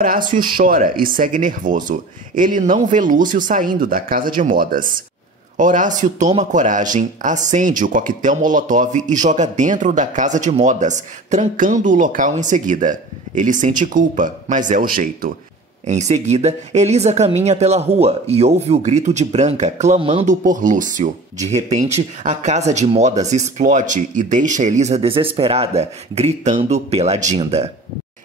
Horácio chora e segue nervoso. Ele não vê Lúcio saindo da casa de modas. Horácio toma coragem, acende o coquetel Molotov e joga dentro da casa de modas, trancando o local em seguida. Ele sente culpa, mas é o jeito. Em seguida, Elisa caminha pela rua e ouve o grito de Branca clamando por Lúcio. De repente, a casa de modas explode e deixa Elisa desesperada, gritando pela Dinda.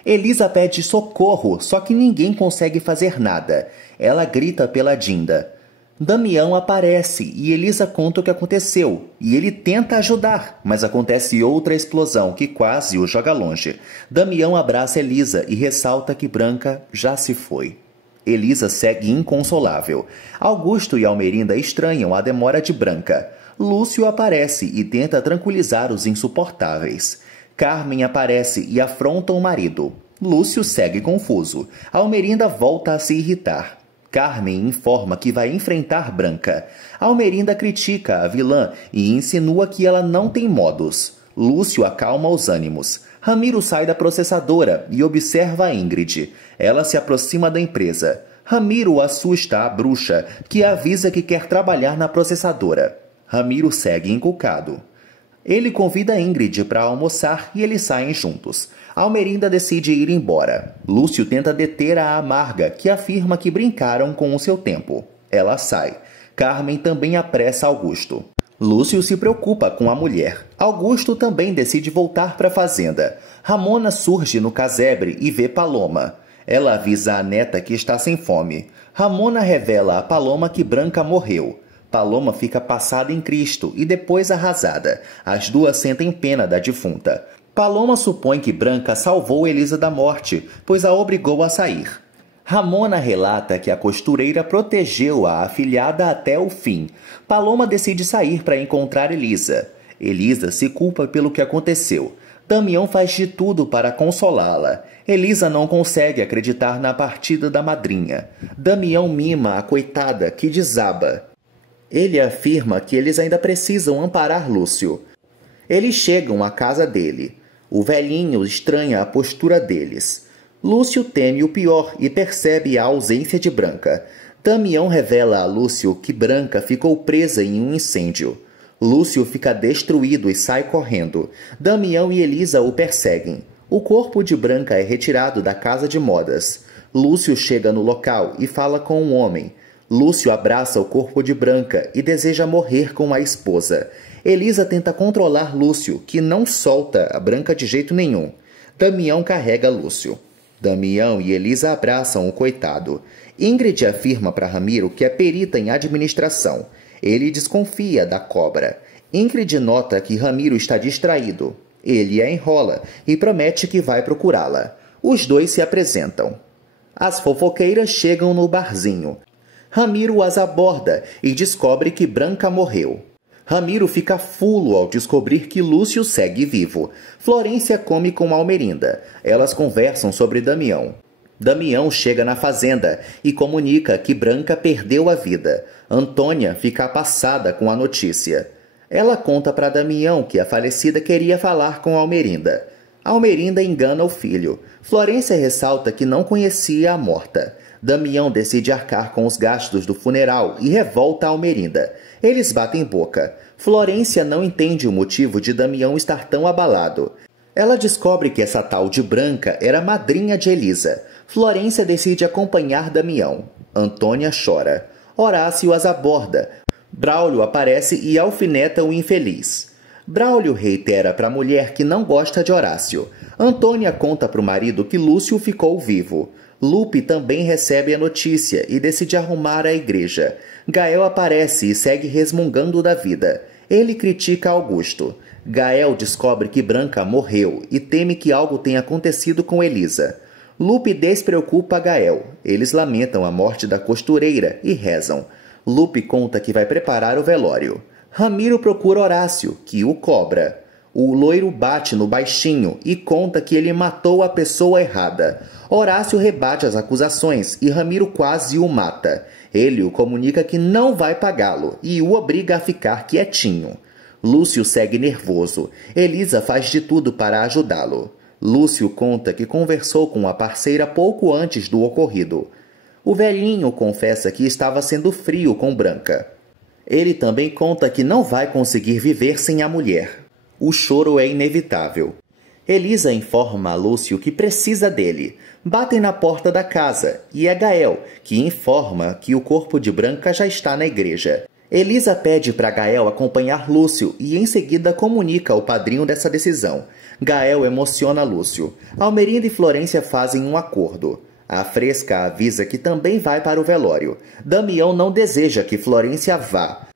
Elisa pede socorro, só que ninguém consegue fazer nada. Ela grita pela Dinda. Damião aparece e Elisa conta o que aconteceu, e ele tenta ajudar, mas acontece outra explosão que quase o joga longe. Damião abraça Elisa e ressalta que Branca já se foi. Elisa segue inconsolável. Augusto e Almerinda estranham a demora de Branca. Lúcio aparece e tenta tranquilizar os insuportáveis. Carmen aparece e afronta o marido. Lúcio segue confuso. Almerinda volta a se irritar. Carmen informa que vai enfrentar Branca. Almerinda critica a vilã e insinua que ela não tem modos. Lúcio acalma os ânimos. Ramiro sai da processadora e observa a Ingrid. Ela se aproxima da empresa. Ramiro assusta a bruxa, que avisa que quer trabalhar na processadora. Ramiro segue encucado. Ele convida Ingrid para almoçar e eles saem juntos. Almerinda decide ir embora. Lúcio tenta deter a Amarga, que afirma que brincaram com o seu tempo. Ela sai. Carmen também apressa Augusto. Lúcio se preocupa com a mulher. Augusto também decide voltar para a fazenda. Ramona surge no casebre e vê Paloma. Ela avisa a neta que está sem fome. Ramona revela a Paloma que Branca morreu. Paloma fica passada em Cristo e depois arrasada. As duas sentem pena da defunta. Paloma supõe que Branca salvou Elisa da morte, pois a obrigou a sair. Ramona relata que a costureira protegeu a afilhada até o fim. Paloma decide sair para encontrar Elisa. Elisa se culpa pelo que aconteceu. Damião faz de tudo para consolá-la. Elisa não consegue acreditar na partida da madrinha. Damião mima a coitada, que desaba. Ele afirma que eles ainda precisam amparar Lúcio. Eles chegam à casa dele. O velhinho estranha a postura deles. Lúcio teme o pior e percebe a ausência de Branca. Damião revela a Lúcio que Branca ficou presa em um incêndio. Lúcio fica destruído e sai correndo. Damião e Elisa o perseguem. O corpo de Branca é retirado da casa de modas. Lúcio chega no local e fala com um homem. Lúcio abraça o corpo de Branca e deseja morrer com a esposa. Elisa tenta controlar Lúcio, que não solta a Branca de jeito nenhum. Damião carrega Lúcio. Damião e Elisa abraçam o coitado. Ingrid afirma para Ramiro que é perita em administração. Ele desconfia da cobra. Ingrid nota que Ramiro está distraído. Ele a enrola e promete que vai procurá-la. Os dois se apresentam. As fofoqueiras chegam no barzinho. Ramiro as aborda e descobre que Branca morreu. Ramiro fica fulo ao descobrir que Lúcio segue vivo. Florência come com Almerinda. Elas conversam sobre Damião. Damião chega na fazenda e comunica que Branca perdeu a vida. Antônia fica passada com a notícia. Ela conta para Damião que a falecida queria falar com Almerinda. Almerinda engana o filho. Florência ressalta que não conhecia a morta. Damião decide arcar com os gastos do funeral e revolta Almerinda. Eles batem boca. Florência não entende o motivo de Damião estar tão abalado. Ela descobre que essa tal de Branca era madrinha de Elisa. Florência decide acompanhar Damião. Antônia chora. Horácio as aborda. Braulio aparece e alfineta o infeliz. Braulio reitera para a mulher que não gosta de Horácio. Antônia conta para o marido que Lúcio ficou vivo. Lupe também recebe a notícia e decide arrumar a igreja. Gael aparece e segue resmungando da vida. Ele critica Augusto. Gael descobre que Branca morreu e teme que algo tenha acontecido com Elisa. Lupe despreocupa Gael. Eles lamentam a morte da costureira e rezam. Lupe conta que vai preparar o velório. Ramiro procura Horácio, que o cobra. O loiro bate no baixinho e conta que ele matou a pessoa errada. Horácio rebate as acusações e Ramiro quase o mata. Ele o comunica que não vai pagá-lo e o obriga a ficar quietinho. Lúcio segue nervoso. Elisa faz de tudo para ajudá-lo. Lúcio conta que conversou com a parceira pouco antes do ocorrido. O velhinho confessa que estava sendo frio com Branca. Ele também conta que não vai conseguir viver sem a mulher. O choro é inevitável. Elisa informa a Lúcio que precisa dele. Batem na porta da casa e é Gael que informa que o corpo de Branca já está na igreja. Elisa pede para Gael acompanhar Lúcio e em seguida comunica ao padrinho dessa decisão. Gael emociona Lúcio. Almerinda e Florência fazem um acordo. A Fresca avisa que também vai para o velório. Damião não deseja que Florência vá.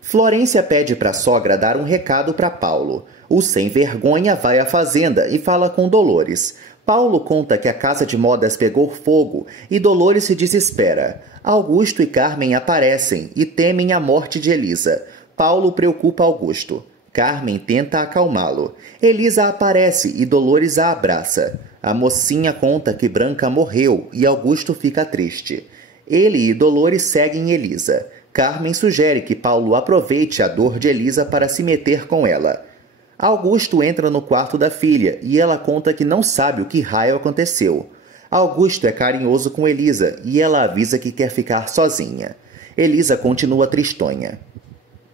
Florência pede para a sogra dar um recado para Paulo. O sem-vergonha vai à fazenda e fala com Dolores. Paulo conta que a casa de modas pegou fogo e Dolores se desespera. Augusto e Carmen aparecem e temem a morte de Elisa. Paulo preocupa Augusto. Carmen tenta acalmá-lo. Elisa aparece e Dolores a abraça. A mocinha conta que Branca morreu e Augusto fica triste. Ele e Dolores seguem Elisa. Carmen sugere que Paulo aproveite a dor de Elisa para se meter com ela. Augusto entra no quarto da filha e ela conta que não sabe o que raio aconteceu. Augusto é carinhoso com Elisa e ela avisa que quer ficar sozinha. Elisa continua tristonha.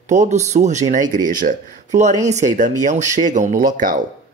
Todos surgem na igreja. Florência e Damião chegam no local.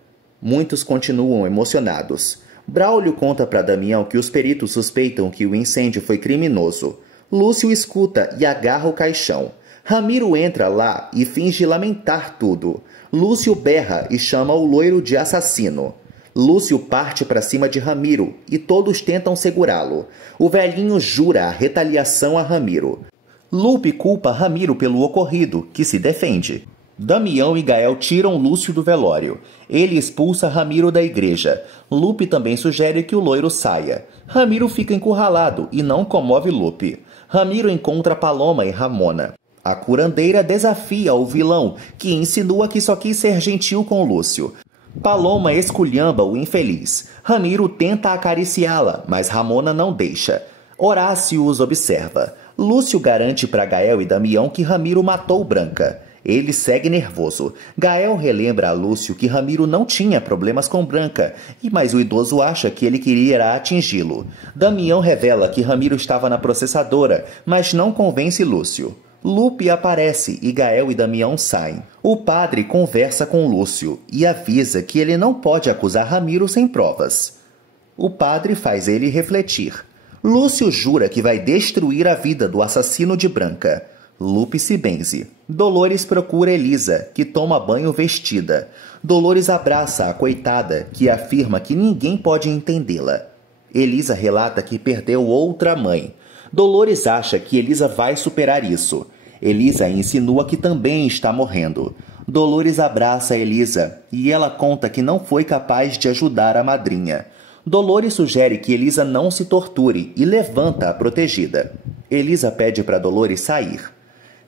Muitos continuam emocionados. Braulio conta para Damião que os peritos suspeitam que o incêndio foi criminoso. Lúcio escuta e agarra o caixão. Ramiro entra lá e finge lamentar tudo. Lúcio berra e chama o loiro de assassino. Lúcio parte para cima de Ramiro e todos tentam segurá-lo. O velhinho jura a retaliação a Ramiro. Lupe culpa Ramiro pelo ocorrido, que se defende. Damião e Gael tiram Lúcio do velório. Ele expulsa Ramiro da igreja. Lupe também sugere que o loiro saia. Ramiro fica encurralado e não comove Lupe. Ramiro encontra Paloma e Ramona. A curandeira desafia o vilão, que insinua que só quis ser gentil com Lúcio. Paloma esculhamba o infeliz. Ramiro tenta acariciá-la, mas Ramona não deixa. Horácio os observa. Lúcio garante para Gael e Damião que Ramiro matou Branca. Ele segue nervoso. Gael relembra a Lúcio que Ramiro não tinha problemas com Branca, mas o idoso acha que ele queria atingi-lo. Damião revela que Ramiro estava na processadora, mas não convence Lúcio. Lupe aparece e Gael e Damião saem. O padre conversa com Lúcio e avisa que ele não pode acusar Ramiro sem provas. O padre faz ele refletir. Lúcio jura que vai destruir a vida do assassino de Branca. Lupe se benze. Dolores procura Elisa, que toma banho vestida. Dolores abraça a coitada, que afirma que ninguém pode entendê-la. Elisa relata que perdeu outra mãe. Dolores acha que Elisa vai superar isso. Elisa insinua que também está morrendo. Dolores abraça Elisa e ela conta que não foi capaz de ajudar a madrinha. Dolores sugere que Elisa não se torture e levanta a protegida. Elisa pede para Dolores sair.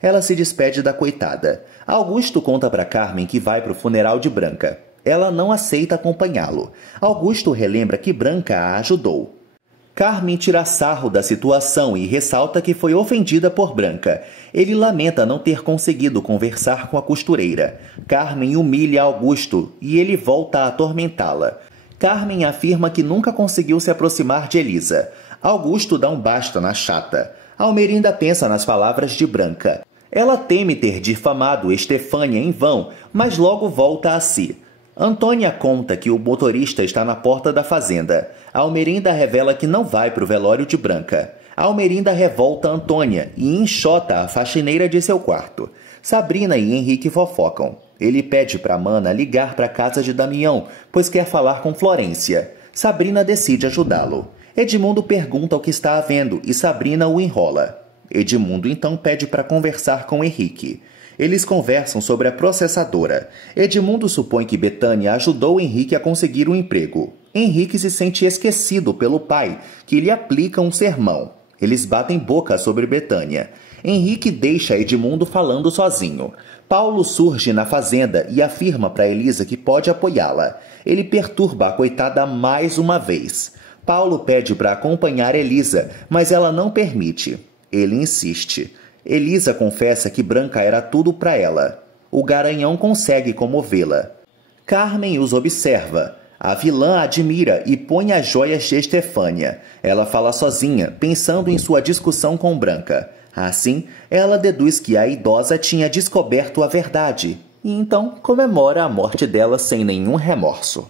Ela se despede da coitada. Augusto conta para Carmen que vai para o funeral de Branca. Ela não aceita acompanhá-lo. Augusto relembra que Branca a ajudou. Carmen tira sarro da situação e ressalta que foi ofendida por Branca. Ele lamenta não ter conseguido conversar com a costureira. Carmen humilha Augusto e ele volta a atormentá-la. Carmen afirma que nunca conseguiu se aproximar de Elisa. Augusto dá um basta na chata. Almerinda pensa nas palavras de Branca. Ela teme ter difamado Estefânia em vão, mas logo volta a si. Antônia conta que o motorista está na porta da fazenda. Almerinda revela que não vai para o velório de Branca. Almerinda revolta Antônia e enxota a faxineira de seu quarto. Sabrina e Henrique fofocam. Ele pede para Mana ligar para a casa de Damião, pois quer falar com Florência. Sabrina decide ajudá-lo. Edmundo pergunta o que está havendo e Sabrina o enrola. Edmundo então pede para conversar com Henrique. Eles conversam sobre a processadora. Edmundo supõe que Betânia ajudou Henrique a conseguir um emprego. Henrique se sente esquecido pelo pai, que lhe aplica um sermão. Eles batem boca sobre Betânia. Henrique deixa Edmundo falando sozinho. Paulo surge na fazenda e afirma para Elisa que pode apoiá-la. Ele perturba a coitada mais uma vez. Paulo pede para acompanhar Elisa, mas ela não permite. Ele insiste. Elisa confessa que Branca era tudo para ela. O garanhão consegue comovê-la. Carmen os observa. A vilã admira e põe as joias de Estefânia. Ela fala sozinha, pensando em sua discussão com Branca. Assim, ela deduz que a idosa tinha descoberto a verdade, e então comemora a morte dela sem nenhum remorso.